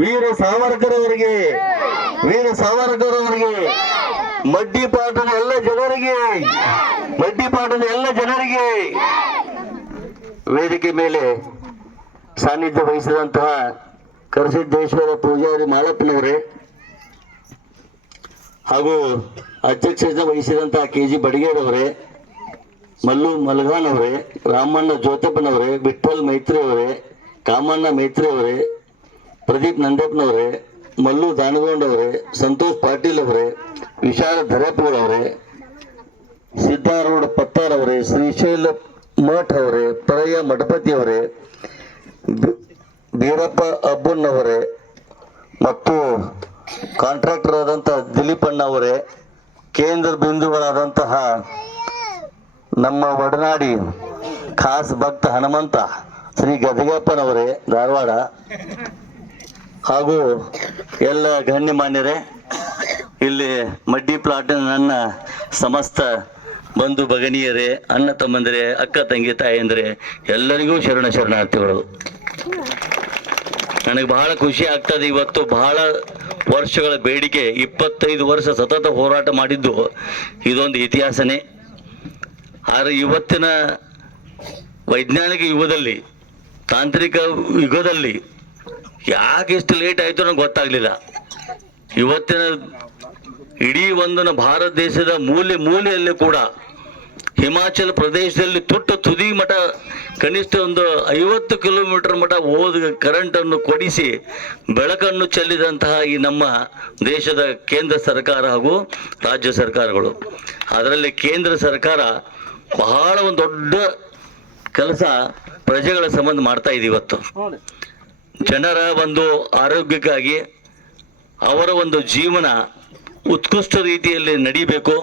ವೀರ ಸಾವರ್ಕರ್ ಅವರಿಗೆ, ವೀರ ಸಾವರ್ಕರ್ ಅವರಿಗೆ, ಮಡ್ಡಿಪಾಟದ ಎಲ್ಲ ಜನರಿಗೆ, ಮಡ್ಡಿಪಾಟದ ಎಲ್ಲ ಜನರಿಗೆ, ವೇದಿಕೆ ಮೇಲೆ ಸಾನ್ನಿಧ್ಯ ವಹಿಸಿದಂತಹ ಕರಸಿದ್ದೇಶ್ವರ ಪೂಜಾರಿ ಮಾಳಪ್ಪನವರೇ ಹಾಗೂ ಅಧ್ಯಕ್ಷತೆ ವಹಿಸಿದಂತಹ KG ಬಡಿಗೇರವರೇ, ಮಲ್ಲು ಮಲ್ಗಾನ್ ಅವರೇ, ರಾಮಣ್ಣ ಜೋತಪ್ಪನವರೇ, ವಿಠಲ್ ಮೈತ್ರಿ ಅವರೇ, ಕಾಮಣ್ಣ ಮೈತ್ರಿ ಅವರೇ, ಪ್ರದೀಪ್ ನಂದಪ್ಪನವರೇ, ಮಲ್ಲು ದಾನಗೊಂಡ್ ಅವರೇ, ಸಂತೋಷ್ ಪಾಟೀಲ್ ಅವರೇ, ವಿಶಾಲ ಧರೇಪುರ ಅವರೇ, ಸಿದ್ದಾರೂಢ ಪತ್ತಾರ್ ಅವರೇ, ಶ್ರೀಶೈಲ ಮಠ್ ಅವರೇ, ಪರಯ್ಯ ಮಠಪತಿ ಅವರೇ, ಬೀರಪ್ಪ ಅಬ್ಬಣ್ಣವರೇ ಮತ್ತು ಕಾಂಟ್ರಾಕ್ಟರ್ ಆದಂಥ ದಿಲೀಪಣ್ಣ ಅವರೇ, ಕೇಂದ್ರ ಬಿಂದುಗಳಾದಂತಹ ನಮ್ಮ ಒಡನಾಡಿ ಖಾಸ್ ಭಕ್ತ ಹನುಮಂತ ಶ್ರೀ ಗದಗಪ್ಪನವರೇ ಧಾರವಾಡ, ಹಾಗೂ ಎಲ್ಲ ಗಣ್ಯಮಾನ್ಯರೇ, ಇಲ್ಲಿ ಮಡ್ಡಿ ಪ್ಲಾಟ್ ನನ್ನ ಸಮಸ್ತ ಬಂಧು ಭಗನಿಯರೇ, ಅಣ್ಣ ತಮ್ಮಂದಿರೇ, ಅಕ್ಕ ತಂಗಿ ತಾಯಂದ್ರೆ ಎಲ್ಲರಿಗೂ ಶರಣಾರ್ಥಿಗಳು. ನನಗೆ ಬಹಳ ಖುಷಿ ಆಗ್ತದೆ. ಇವತ್ತು ಬಹಳ ವರ್ಷಗಳ ಬೇಡಿಕೆ, 25 ವರ್ಷ ಸತತ ಹೋರಾಟ ಮಾಡಿದ್ದು ಇದೊಂದು ಇತಿಹಾಸನೇ. ಆದರೆ ಇವತ್ತಿನ ವೈಜ್ಞಾನಿಕ ಯುಗದಲ್ಲಿ, ತಾಂತ್ರಿಕ ಯುಗದಲ್ಲಿ ಯಾಕೆ ಇಷ್ಟು ಲೇಟ್ ಆಯಿತು ನನಗೆ ಗೊತ್ತಾಗಲಿಲ್ಲ. ಇವತ್ತಿನ ಇಡೀ ಒಂದು ಭಾರತ ದೇಶದ ಮೂಲೆಯಲ್ಲಿ ಕೂಡ ಹಿಮಾಚಲ ಪ್ರದೇಶದಲ್ಲಿ ತುದಿ ಮಠ ಕನಿಷ್ಠ ಒಂದು 50 ಕಿಲೋಮೀಟರ್ ಮಠ ಕರೆಂಟನ್ನು ಕೊಡಿಸಿ ಬೆಳಕನ್ನು ಚೆಲ್ಲಿದಂತಹ ಈ ನಮ್ಮ ದೇಶದ ಕೇಂದ್ರ ಸರ್ಕಾರ ಹಾಗೂ ರಾಜ್ಯ ಸರ್ಕಾರಗಳು. ಅದರಲ್ಲಿ ಕೇಂದ್ರ ಸರ್ಕಾರ ಬಹಳ ಒಂದು ದೊಡ್ಡ ಕೆಲಸ ಪ್ರಜೆಗಳ ಸಂಬಂಧ ಮಾಡ್ತಾ ಇದೆ. ಇವತ್ತು ಜನರ ಒಂದು ಆರೋಗ್ಯಕ್ಕಾಗಿ ಅವರ ಒಂದು ಜೀವನ ಉತ್ಕೃಷ್ಟ ರೀತಿಯಲ್ಲಿ ನಡಿಬೇಕು,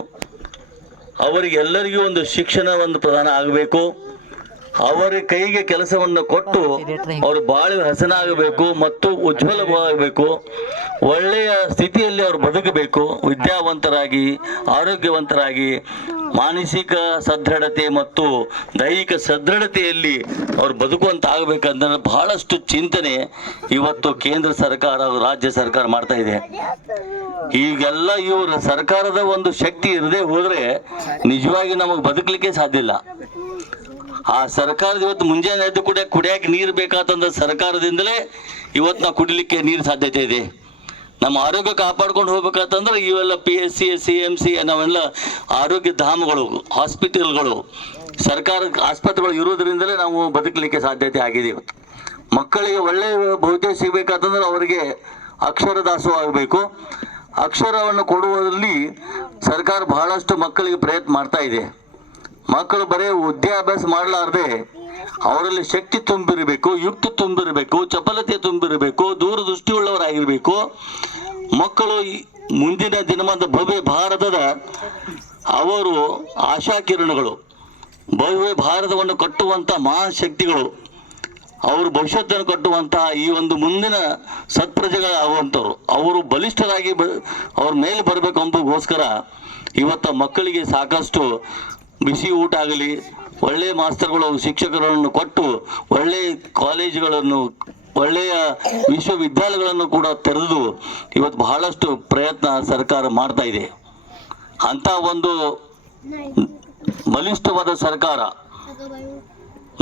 ಅವರಿಗೆಲ್ಲರಿಗೂ ಒಂದು ಶಿಕ್ಷಣ ಒಂದು ಪ್ರದಾನ ಆಗಬೇಕು, ಅವರ ಕೈಗೆ ಕೆಲಸವನ್ನು ಕೊಟ್ಟು ಅವರು ಬಾಳಿ ಹಸನಾಗಬೇಕು ಮತ್ತು ಉಜ್ವಲವಾಗಬೇಕು, ಒಳ್ಳೆಯ ಸ್ಥಿತಿಯಲ್ಲಿ ಅವರು ಬದುಕಬೇಕು, ವಿದ್ಯಾವಂತರಾಗಿ ಆರೋಗ್ಯವಂತರಾಗಿ ಮಾನಸಿಕ ಸದೃಢತೆ ಮತ್ತು ದೈಹಿಕ ಸದೃಢತೆಯಲ್ಲಿ ಅವರು ಬದುಕುವಂತ ಆಗಬೇಕಂತ ಬಹಳಷ್ಟು ಚಿಂತನೆ ಇವತ್ತು ಕೇಂದ್ರ ಸರ್ಕಾರ ರಾಜ್ಯ ಸರ್ಕಾರ ಮಾಡ್ತಾ ಇದೆ. ಈಗೆಲ್ಲ ಇವರು ಸರ್ಕಾರದ ಒಂದು ಶಕ್ತಿ ಇರದೆ ಹೋದ್ರೆ ನಿಜವಾಗಿ ನಮಗೆ ಬದುಕಲಿಕ್ಕೆ ಸಾಧ್ಯ ಇಲ್ಲ. ಆ ಸರ್ಕಾರದ ಇವತ್ತು ಮುಂಜಾನೆ ಎದ್ದು ಕುಡಿಯಕ್ಕೆ ನೀರು ಬೇಕಾತಂದ ಸರ್ಕಾರದಿಂದಲೇ ಇವತ್ತು ನಾವು ಕುಡಿಲಿಕ್ಕೆ ನೀರು ಸಾಧ್ಯತೆ ಇದೆ. ನಮ್ಮ ಆರೋಗ್ಯ ಕಾಪಾಡ್ಕೊಂಡು ಹೋಗ್ಬೇಕಂತಂದ್ರೆ ಇವೆಲ್ಲ PSC CMC ನಾವೆಲ್ಲ ಆರೋಗ್ಯ ಧಾಮಗಳು, ಹಾಸ್ಪಿಟಲ್ಗಳು, ಸರ್ಕಾರ ಆಸ್ಪತ್ರೆಗಳು ಇರೋದ್ರಿಂದಲೇ ನಾವು ಬದುಕಲಿಕ್ಕೆ ಸಾಧ್ಯತೆ ಆಗಿದೆ. ಇವತ್ತು ಮಕ್ಕಳಿಗೆ ಒಳ್ಳೆಯ ಭವಿಷ್ಯ ಸಿಗಬೇಕಂತಂದ್ರೆ ಅವರಿಗೆ ಅಕ್ಷರ ದಾಸೋಹವಾಗಬೇಕು. ಅಕ್ಷರವನ್ನು ಕೊಡುವುದರಲ್ಲಿ ಸರ್ಕಾರ ಬಹಳಷ್ಟು ಮಕ್ಕಳಿಗೆ ಪ್ರಯತ್ನ ಮಾಡ್ತಾ ಇದೆ. ಮಕ್ಕಳು ಬರೀ ವಿದ್ಯಾಭ್ಯಾಸ ಮಾಡಲಾರ್ದೆ ಅವರಲ್ಲಿ ಶಕ್ತಿ ತುಂಬಿರಬೇಕು, ಯುಕ್ತಿ ತುಂಬಿರಬೇಕು, ಚಪಲತೆ ತುಂಬಿರಬೇಕು, ದೂರದೃಷ್ಟಿಯುಳ್ಳವರಾಗಿರಬೇಕು. ಮಕ್ಕಳು ಮುಂದಿನ ದಿನಮಾನದ ಭವ್ಯ ಭಾರತದ ಅವರು ಆಶಾಕಿರಣಗಳು, ಭವ್ಯ ಭಾರತವನ್ನು ಕಟ್ಟುವಂಥ ಮಹಾಶಕ್ತಿಗಳು, ಅವರು ಭವಿಷ್ಯತ್ತನ್ನು ಕಟ್ಟುವಂತಹ ಈ ಒಂದು ಮುಂದಿನ ಸತ್ಪ್ರಜೆಗಳಾಗುವಂಥವ್ರು, ಅವರು ಬಲಿಷ್ಠರಾಗಿ ಅವ್ರ ಮೇಲೆ ಬರಬೇಕು ಎಂಬುದಕ್ಕೋಸ್ಕರ ಇವತ್ತು ಮಕ್ಕಳಿಗೆ ಸಾಕಷ್ಟು ಬಿಸಿ ಊಟ ಆಗಲಿ, ಒಳ್ಳೆಯ ಮಾಸ್ತರ್ಗಳು ಶಿಕ್ಷಕರನ್ನು ಕೊಟ್ಟು ಒಳ್ಳೆಯ ಕಾಲೇಜುಗಳನ್ನು, ಒಳ್ಳೆಯ ವಿಶ್ವವಿದ್ಯಾಲಯಗಳನ್ನು ಕೂಡ ತೆರೆದು ಇವತ್ತು ಬಹಳಷ್ಟು ಪ್ರಯತ್ನ ಸರ್ಕಾರ ಮಾಡ್ತಾ ಇದೆ. ಅಂತ ಒಂದು ಬಲಿಷ್ಠವಾದ ಸರ್ಕಾರ,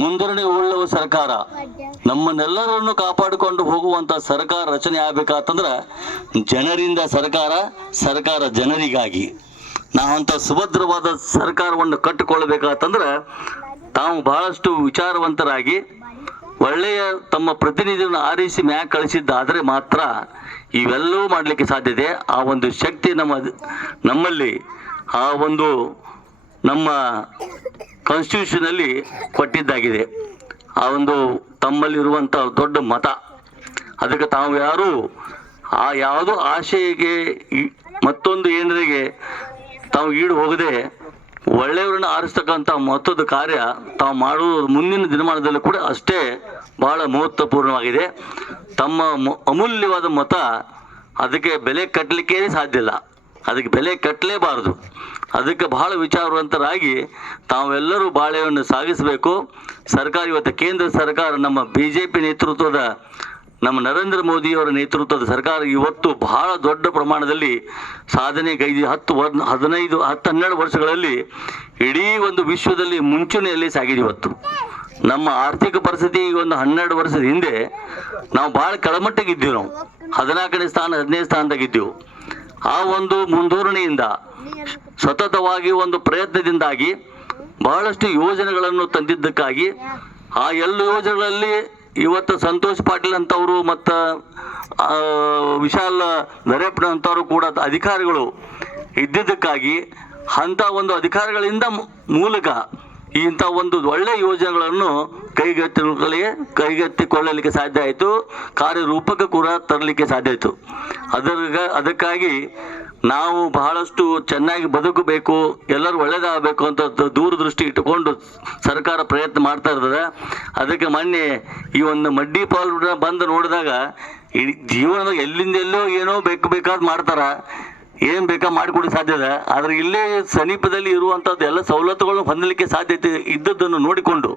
ಮುಂದರಣೆ ಉಳ್ಳುವ ಸರ್ಕಾರ, ನಮ್ಮನ್ನೆಲ್ಲರನ್ನು ಕಾಪಾಡಿಕೊಂಡು ಹೋಗುವಂತ ಸರ್ಕಾರ ರಚನೆ ಆಗ್ಬೇಕಾತಂದ್ರೆ ಜನರಿಂದ ಸರ್ಕಾರ, ಸರ್ಕಾರ ಜನರಿಗಾಗಿ. ನಾವಂತ ಸುಭದ್ರವಾದ ಸರ್ಕಾರವನ್ನು ಕಟ್ಟಿಕೊಳ್ಳಬೇಕಾತಂದ್ರೆ ತಾವು ಬಹಳಷ್ಟು ವಿಚಾರವಂತರಾಗಿ ಒಳ್ಳೆಯ ತಮ್ಮ ಪ್ರತಿನಿಧಿಯನ್ನು ಆರಿಸಿ ಮ್ಯಾಕ್ ಕಳಿಸಿದ್ದಾದರೆ ಮಾತ್ರ ಇವೆಲ್ಲವೂ ಮಾಡಲಿಕ್ಕೆ ಸಾಧ್ಯತೆ. ಆ ಒಂದು ಶಕ್ತಿ ನಮ್ಮಲ್ಲಿ ಆ ಒಂದು ನಮ್ಮ ಕಾನ್ಸ್ಟಿಟ್ಯೂಷನಲ್ಲಿ ಕೊಟ್ಟಿದ್ದಾಗಿದೆ. ಆ ಒಂದು ತಮ್ಮಲ್ಲಿರುವಂಥ ದೊಡ್ಡ ಮತ, ಅದಕ್ಕೆ ತಾವು ಯಾರು ಆ ಯಾವುದೋ ಆಶೆಗೆ ಮತ್ತೊಂದು ಏನರಿಗೆ ತಾವು ಈಡು ಹೋಗದೆ ಒಳ್ಳೆಯವರನ್ನು ಆರಿಸ್ತಕ್ಕಂಥ ಮಹತ್ವದ ಕಾರ್ಯ ತಾವು ಮಾಡುವುದು ಮುಂದಿನ ದಿನಮಾನದಲ್ಲೂ ಕೂಡ ಅಷ್ಟೇ ಬಹಳ ಮಹತ್ವಪೂರ್ಣವಾಗಿದೆ. ತಮ್ಮ ಅಮೂಲ್ಯವಾದ ಮತ ಅದಕ್ಕೆ ಬೆಲೆ ಕಟ್ಟಲಿಕ್ಕೆ ಸಾಧ್ಯ ಇಲ್ಲ, ಅದಕ್ಕೆ ಬೆಲೆ ಕಟ್ಟಲೇಬಾರದು. ಅದಕ್ಕೆ ಬಹಳ ವಿಚಾರವಂತರಾಗಿ ತಾವೆಲ್ಲರೂ ಬಾಳೆಯನ್ನು ಸಾಗಿಸಬೇಕು. ಸರ್ಕಾರ ಇವತ್ತು ಕೇಂದ್ರ ಸರ್ಕಾರ ನಮ್ಮ BJP ನೇತೃತ್ವದ ನಮ್ಮ ನರೇಂದ್ರ ಮೋದಿ ಅವರ ನೇತೃತ್ವದ ಸರ್ಕಾರ ಇವತ್ತು ಬಹಳ ದೊಡ್ಡ ಪ್ರಮಾಣದಲ್ಲಿ ಸಾಧನೆ ಗೈದಿ 12 ವರ್ಷಗಳಲ್ಲಿ ಇಡೀ ಒಂದು ವಿಶ್ವದಲ್ಲಿ ಮುಂಚೂಣಿಯಲ್ಲಿ ಸಾಗಿದೆ. ಇವತ್ತು ನಮ್ಮ ಆರ್ಥಿಕ ಪರಿಸ್ಥಿತಿ ಈಗ ಒಂದು 12 ವರ್ಷದ ಹಿಂದೆ ನಾವು ಬಹಳ ಕೆಳಮಟ್ಟಗಿದ್ದೀವಿ. ನಾವು 14ನೇ ಸ್ಥಾನ 15ನೇ ಸ್ಥಾನದಾಗಿದ್ದೀವಿ. ಆ ಒಂದು ಮುಂಧೋರಣೆಯಿಂದ ಸತತವಾಗಿ ಒಂದು ಪ್ರಯತ್ನದಿಂದಾಗಿ ಬಹಳಷ್ಟು ಯೋಜನೆಗಳನ್ನು ತಂದಿದ್ದಕ್ಕಾಗಿ ಆ ಎಲ್ಲ ಯೋಜನೆಗಳಲ್ಲಿ ಇವತ್ತು ಸಂತೋಷ್ ಪಾಟೀಲ್ ಅಂತವರು ಮತ್ತು ವಿಶಾಲ್ ದರೇಪ್ನ ಅಂತವರು ಕೂಡ ಅಧಿಕಾರಿಗಳು ಇದ್ದಿದ್ದಕ್ಕಾಗಿ ಅಂಥ ಒಂದು ಅಧಿಕಾರಿಗಳಿಂದ ಮೂಲಕ ಇಂಥ ಒಂದು ಒಳ್ಳೆಯ ಯೋಜನೆಗಳನ್ನು ಕೈಗೆತ್ತಿಕೊಳ್ಳಲಿಕ್ಕೆ ಸಾಧ್ಯ ಆಯಿತು, ಕಾರ್ಯರೂಪಕ್ಕೆ ಕೂಡ ತರಲಿಕ್ಕೆ ಸಾಧ್ಯ ಆಯಿತು. ಅದಕ್ಕಾಗಿ ನಾವು ಬಹಳಷ್ಟು ಚೆನ್ನಾಗಿ ಬದುಕಬೇಕು, ಎಲ್ಲರೂ ಒಳ್ಳೇದಾಗಬೇಕು ಅಂತ ದೂರದೃಷ್ಟಿ ಇಟ್ಟುಕೊಂಡು ಸರ್ಕಾರ ಪ್ರಯತ್ನ ಮಾಡ್ತಾ ಇರ್ತದೆ. ಅದಕ್ಕೆ ಮೊನ್ನೆ ಈ ಒಂದು ಮಡ್ಡಿ ಪಾಲ್ ಬಂದು ನೋಡಿದಾಗ ಇಡೀ ಜೀವನದ ಎಲ್ಲಿಂದೆಲ್ಲೋ ಏನೋ ಬೇಕಾದ್ ಮಾಡ್ತಾರ, ಏನು ಬೇಕಾ ಮಾಡಿಕೊಡಿ ಸಾಧ್ಯದ. ಆದರೆ ಇಲ್ಲೇ ಸಮೀಪದಲ್ಲಿ ಇರುವಂಥದ್ದು ಎಲ್ಲ ಸವಲತ್ತುಗಳನ್ನು ಹೊಂದಲಿಕ್ಕೆ ಸಾಧ್ಯತೆ ಇದ್ದದ್ದನ್ನು ನೋಡಿಕೊಂಡು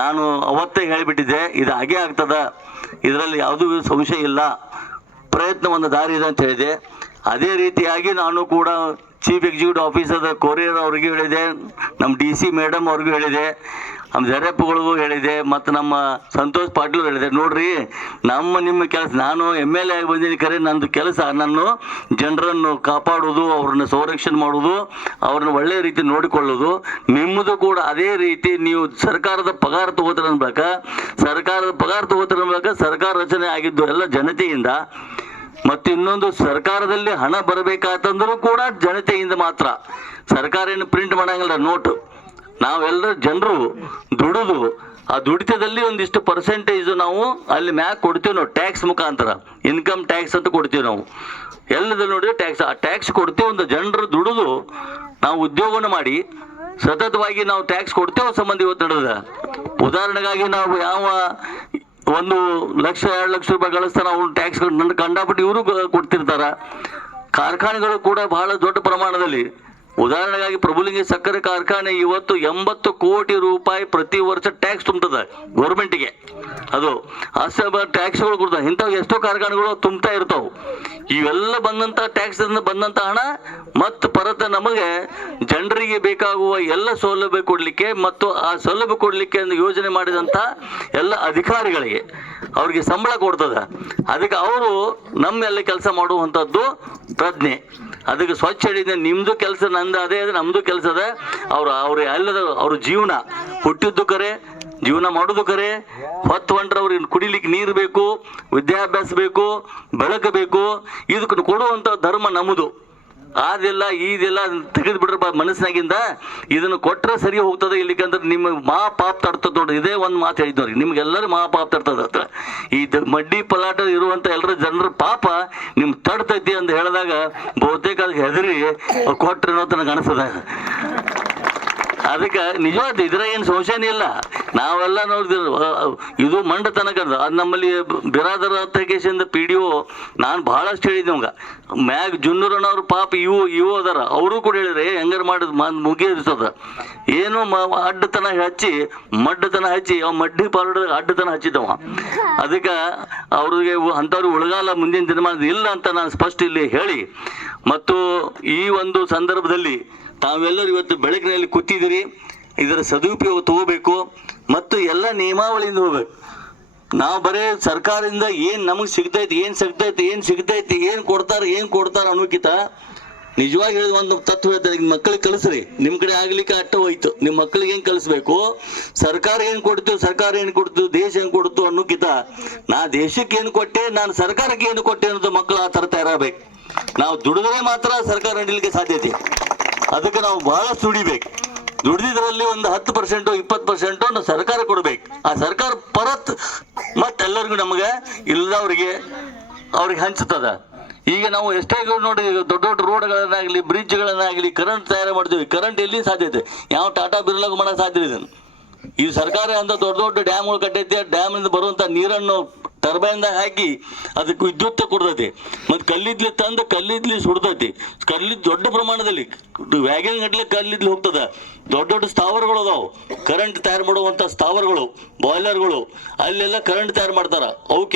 ನಾನು ಅವತ್ತೇ ಹೇಳಿಬಿಟ್ಟಿದ್ದೆ, ಇದು ಹಾಗೆ ಆಗ್ತದ, ಇದರಲ್ಲಿ ಯಾವುದೂ ಸಂಶಯ ಇಲ್ಲ, ಪ್ರಯತ್ನ ಒಂದು ದಾರಿ ಇದೆ ಅಂತ ಹೇಳಿದೆ. ಅದೇ ರೀತಿಯಾಗಿ ನಾನು ಕೂಡ ಚೀಫ್ ಎಕ್ಸಿಕ್ಯೂಟಿವ್ ಆಫೀಸರ್ ಕೊರಿಯರ್ ಅವ್ರಿಗೆ ಹೇಳಿದೆ, ನಮ್ಮ DC ಮೇಡಮ್ ಅವ್ರಿಗೂ ಹೇಳಿದೆ, ನಮ್ಮ ಜರಪ್ಪಗಳಿಗೂ ಹೇಳಿದೆ, ಮತ್ತು ನಮ್ಮ ಸಂತೋಷ್ ಪಾಟೀಲ್ ಹೇಳಿದೆ, ನೋಡ್ರಿ ನಿಮ್ಮ ಕೆಲಸ, ನಾನು MLA ಆಗಿ ಬಂದೀನಿ ಖರೆ, ನಂದು ಕೆಲಸ ನಾನು ಜನರನ್ನು ಕಾಪಾಡೋದು, ಅವ್ರನ್ನ ಸಂರಕ್ಷಣೆ ಮಾಡೋದು, ಅವ್ರನ್ನ ಒಳ್ಳೆಯ ರೀತಿ ನೋಡಿಕೊಳ್ಳೋದು. ನಿಮ್ಮದು ಕೂಡ ಅದೇ ರೀತಿ ನೀವು ಸರ್ಕಾರದ ಪಗಾರ ತಗೋತೀರ ಅನ್ಬೇಕ, ಸರ್ಕಾರ ರಚನೆ ಆಗಿದ್ದು ಎಲ್ಲ ಜನತೆಯಿಂದ. ಮತ್ತು ಇನ್ನೊಂದು, ಸರ್ಕಾರದಲ್ಲಿ ಹಣ ಬರಬೇಕಾತಂದ್ರೂ ಕೂಡ ಜನತೆಯಿಂದ ಮಾತ್ರ. ಸರ್ಕಾರ ಏನು ಪ್ರಿಂಟ್ ಮಾಡಂಗಿಲ್ಲ ನೋಟು, ನಾವೆಲ್ಲರೂ ಜನರು ದುಡಿದು ಆ ದುಡಿತದಲ್ಲಿ ಒಂದಿಷ್ಟು ಪರ್ಸೆಂಟೇಜ್ ನಾವು ಅಲ್ಲಿ ಮ್ಯಾಕ್ ಕೊಡ್ತೀವಿ. ನಾವು ಟ್ಯಾಕ್ಸ್ ಮುಖಾಂತರ ಇನ್ಕಮ್ ಟ್ಯಾಕ್ಸ್ ಅಂತ ಕೊಡ್ತೀವಿ. ನಾವು ಎಲ್ಲದಲ್ಲಿ ನೋಡಿದ್ರೆ ಟ್ಯಾಕ್ಸ್, ಆ ಟ್ಯಾಕ್ಸ್ ಕೊಡ್ತೀವಿ. ಒಂದು ಜನರು ದುಡಿದು ನಾವು ಉದ್ಯೋಗವನ್ನು ಮಾಡಿ ಸತತವಾಗಿ ನಾವು ಟ್ಯಾಕ್ಸ್ ಕೊಡ್ತೇವೆ ಸಂಬಂಧ ಇವತ್ತು ನಡೆದ. ಉದಾಹರಣೆಗಾಗಿ ನಾವು ಯಾವ 1 ಲಕ್ಷ 2 ಲಕ್ಷ ರೂಪಾಯಿ ಗಳಿಸ್ತಾರ, ಅವ್ನು ಟ್ಯಾಕ್ಸ್ ಕಂಡಾಪಟ್ಟು ಇವರು ಕೊಡ್ತಿರ್ತಾರ. ಕಾರ್ಖಾನೆಗಳು ಕೂಡ ಬಹಳ ದೊಡ್ಡ ಪ್ರಮಾಣದಲ್ಲಿ, ಉದಾಹರಣೆಗಾಗಿ ಪ್ರಭುಲಿಂಗ ಸಕ್ಕರೆ ಕಾರ್ಖಾನೆ ಇವತ್ತು 80 ಕೋಟಿ ರೂಪಾಯಿ ಪ್ರತಿ ವರ್ಷ ಟ್ಯಾಕ್ಸ್ ತುಂಬುತ್ತದೆ ಗೌರ್ಮೆಂಟಿಗೆ. ಅದು ಅಷ್ಟು ಟ್ಯಾಕ್ಸ್ಗಳು ಕೊಡ್ತಾವೆ. ಇಂಥವು ಎಷ್ಟೋ ಕಾರ್ಖಾನೆಗಳು ತುಂಬ್ತಾ ಇರ್ತಾವೆ. ಇವೆಲ್ಲ ಬಂದಂಥ ಟ್ಯಾಕ್ಸ್ ಬಂದಂಥ ಹಣ ಮತ್ತು ಪರತ ನಮಗೆ ಜನರಿಗೆ ಬೇಕಾಗುವ ಎಲ್ಲ ಸೌಲಭ್ಯ ಕೊಡಲಿಕ್ಕೆ ಮತ್ತು ಆ ಸೌಲಭ್ಯ ಕೊಡಲಿಕ್ಕೆ ಯೋಜನೆ ಮಾಡಿದಂಥ ಎಲ್ಲ ಅಧಿಕಾರಿಗಳಿಗೆ ಅವ್ರಿಗೆ ಸಂಬಳ ಕೊಡ್ತದೆ. ಅದಕ್ಕೆ ಅವರು ನಮ್ಮೆಲ್ಲ ಕೆಲಸ ಮಾಡುವಂಥದ್ದು ಪ್ರಜ್ಞೆ. ಅದಕ್ಕೆ ಸ್ವಚ್ಛ ಹಿಡಿದ ನಿಮ್ಮದು ಕೆಲಸ ನಂದು ಅದೇ, ನಮ್ಮದು ಕೆಲಸ ಅದ. ಅವ್ರು ಎಲ್ಲದ ಅವ್ರ ಜೀವನ ಹುಟ್ಟಿದ್ದು ಕರೆ, ಜೀವನ ಮಾಡೋದು ಕರೆ. ಹೊತ್ತು ಹೊಂಟ್ರೆ ಅವ್ರಿಗೆ ಕುಡಿಲಿಕ್ಕೆ ನೀರು ಬೇಕು, ವಿದ್ಯಾಭ್ಯಾಸ ಬೇಕು, ಬೆಳಕು ಬೇಕು. ಇದಕ್ಕೆ ಕೊಡುವಂಥ ಧರ್ಮ ನಮ್ಮದು. ಆದಿಲ್ಲ ಈದಿಲ್ಲ ತೆಗೆದು ಬಿಡ್ರ ಮನಸ್ಸಿನಾಗಿಂದ ಇದನ್ನು ಕೊಟ್ಟರೆ ಸರಿ ಹೋಗ್ತದೆ. ಇಲ್ಲಿಕಂದ್ರೆ ನಿಮ್ಮ ಪಾಪ ತಡ್ತದೆ ನೋಡಿ. ಇದೇ ಒಂದು ಮಾತು ಹೇಳಿದ್ನವ್ರಿ, ನಿಮ್ಗೆಲ್ಲರೂ ಪಾಪ ತಡ್ತದ. ಈ ಮಡ್ಡಿ ಪಲಾಟ ಇರುವಂಥ ಎಲ್ಲರ ಜನರ ಪಾಪ ನಿಮ್ ತಡ್ತೈತಿ ಅಂತ ಹೇಳಿದಾಗ ಬಹುತೇಕ ಅದಕ್ಕೆ ಹೆದರಿ ಕೊಟ್ರೆ ಅನ್ನೋ ನನಗೆ ಅನಿಸ್ತದ. ಅದಕ್ಕೆ ನಿಜವಾದ ಇದ್ರ ಏನು ಸಂಶಯನೇ ಇಲ್ಲ. ನಾವೆಲ್ಲ ನೋಡಿದ್ರು ಇದು ಮಂಡತನಕ ಅದು ನಮ್ಮಲ್ಲಿ ಬಿರಾದರ ಅಪ್ಲಿಕೇಶನ್ PDO ನಾನು ಬಹಳಷ್ಟು ಹೇಳಿದ್ದೆ ಅವಂಗ. ಮ್ಯಾಗ್ ಜುನ್ನೂರಣ್ಣವ್ರ ಪಾಪ ಇವು ಅದಾರ, ಅವರು ಕೂಡ ಹೇಳಿದ್ರೆ ಹೆಂಗಾರು ಮಾಡಿದ್ ಮುಗಿರ್ತದ. ಏನು ಅಡ್ಡತನ ಹಚ್ಚಿ ಅವ ಮಡ್ಡಿ ಪಾಲ್ದಾಗ ಅಡ್ಡತನ ಹಚ್ಚಿದ್ದವ. ಅದಕ್ಕೆ ಅವ್ರಿಗೆ ಅಂಥವ್ರಿಗೆ ಉಳಗಾಲ ಮುಂದಿನ ದಿನಮಾನ ಇಲ್ಲ ಅಂತ ನಾನು ಸ್ಪಷ್ಟ ಇಲ್ಲಿ ಹೇಳಿ, ಮತ್ತು ಈ ಒಂದು ಸಂದರ್ಭದಲ್ಲಿ ತಾವೆಲ್ಲರೂ ಇವತ್ತು ಬೆಳಕಿನಲ್ಲಿ ಕೂತಿದ್ದೀರಿ. ಇದರ ಸದುಪಯೋಗ ತಗೋಬೇಕು ಮತ್ತು ಎಲ್ಲ ನಿಯಮಾವಳಿಯಿಂದ ಹೋಗ್ಬೇಕು. ನಾವು ಬರೇ ಸರ್ಕಾರದಿಂದ ಏನು ನಮಗೆ ಸಿಗ್ತೈತಿ, ಏನು ಕೊಡ್ತಾರ ಅನ್ನೋಕ್ಕಿಂತ ನಿಜವಾಗಿ ಹೇಳಿದ ಒಂದು ತತ್ವ ಹೇಳ್ತಾರೆ. ಈಗ ಮಕ್ಕಳಿಗೆ ಕಲಿಸ್ರಿ, ನಿಮ್ಮ ಕಡೆ ಆಗ್ಲಿಕ್ಕೆ ಅಟ್ಟ ಹೋಯ್ತು. ನಿಮ್ಮ ಮಕ್ಕಳಿಗೆ ಏನು ಕಲಿಸ್ಬೇಕು, ಸರ್ಕಾರ ಏನು ಕೊಡ್ತು, ದೇಶ ಏನು ಕೊಡ್ತು ಅನ್ನೋಕ್ಕಿಂತ ನಾ ದೇಶಕ್ಕೆ ಏನು ಕೊಟ್ಟೆ, ನಾನು ಸರ್ಕಾರಕ್ಕೆ ಏನು ಕೊಟ್ಟೆ ಅನ್ನೋದು ಮಕ್ಕಳು ಆ ಥರ ತಯಾರಾಗಬೇಕು. ನಾವು ದುಡಿದ್ರೆ ಮಾತ್ರ ಸರ್ಕಾರ ನಡೀಲಿಕ್ಕೆ ಸಾಧ್ಯತೆ. ಅದಕ್ಕೆ ನಾವು ಬಹಳಷ್ಟು ದುಡಿದಿದ್ರಲ್ಲಿ ಒಂದು 10% 20% ನಾವು ಸರ್ಕಾರ ಕೊಡ್ಬೇಕು. ಆ ಸರ್ಕಾರ ಪರತ್ ಮತ್ತೆಲ್ಲರಿಗೂ ನಮಗೆ ಇಲ್ಲದವ್ರಿಗೆ ಅವ್ರಿಗೆ ಹಂಚುತ್ತದ. ಈಗ ನಾವು ಎಷ್ಟೇ ನೋಡಿ ದೊಡ್ಡ ರೋಡ್ಗಳನ್ನಾಗಲಿ, ಬ್ರಿಡ್ಜ್ಗಳನ್ನಾಗಲಿ, ಕರೆಂಟ್ ತಯಾರು ಮಾಡ್ತೀವಿ. ಕರೆಂಟ್ ಎಲ್ಲಿ ಸಾಧ್ಯತೆ, ಯಾವ ಟಾಟಾ ಬಿರ್ಲಾಗ ಮಾಡೋಕೆ ಸಾಧ್ಯ ಇದೆ. ಈ ಸರ್ಕಾರ ಅಂತ ದೊಡ್ಡ ಡ್ಯಾಮ್ಗಳು ಕಟ್ಟೈತಿ. ಆ ಡ್ಯಾಮ್ನಿಂದ ಬರುವಂಥ ನೀರನ್ನು ಟರ್ಬೈನ್ದಾಗ ಹಾಕಿ ಅದಕ್ಕೆ ವಿದ್ಯುತ್ ಕೊಡ್ತೈತಿ. ಮತ್ತು ಕಲ್ಲಿದ್ಲಿ ಸುಡ್ತೈತಿ. ದೊಡ್ಡ ಪ್ರಮಾಣದಲ್ಲಿ ವ್ಯಾಗಿನ ಗಟ್ಟಲೆ ಕಲ್ಲಿದ್ಲಿ ಹೋಗ್ತದ. ದೊಡ್ಡ ಸ್ಥಾವರಗಳು ಅದಾವು, ಕರೆಂಟ್ ತಯಾರು ಮಾಡುವಂಥ ಸ್ಥಾವರಗಳು, ಬಾಯ್ಲರ್ಗಳು, ಅಲ್ಲೆಲ್ಲ ಕರೆಂಟ್ ತಯಾರು ಮಾಡ್ತಾರ. ಅವಕ್ಕೆ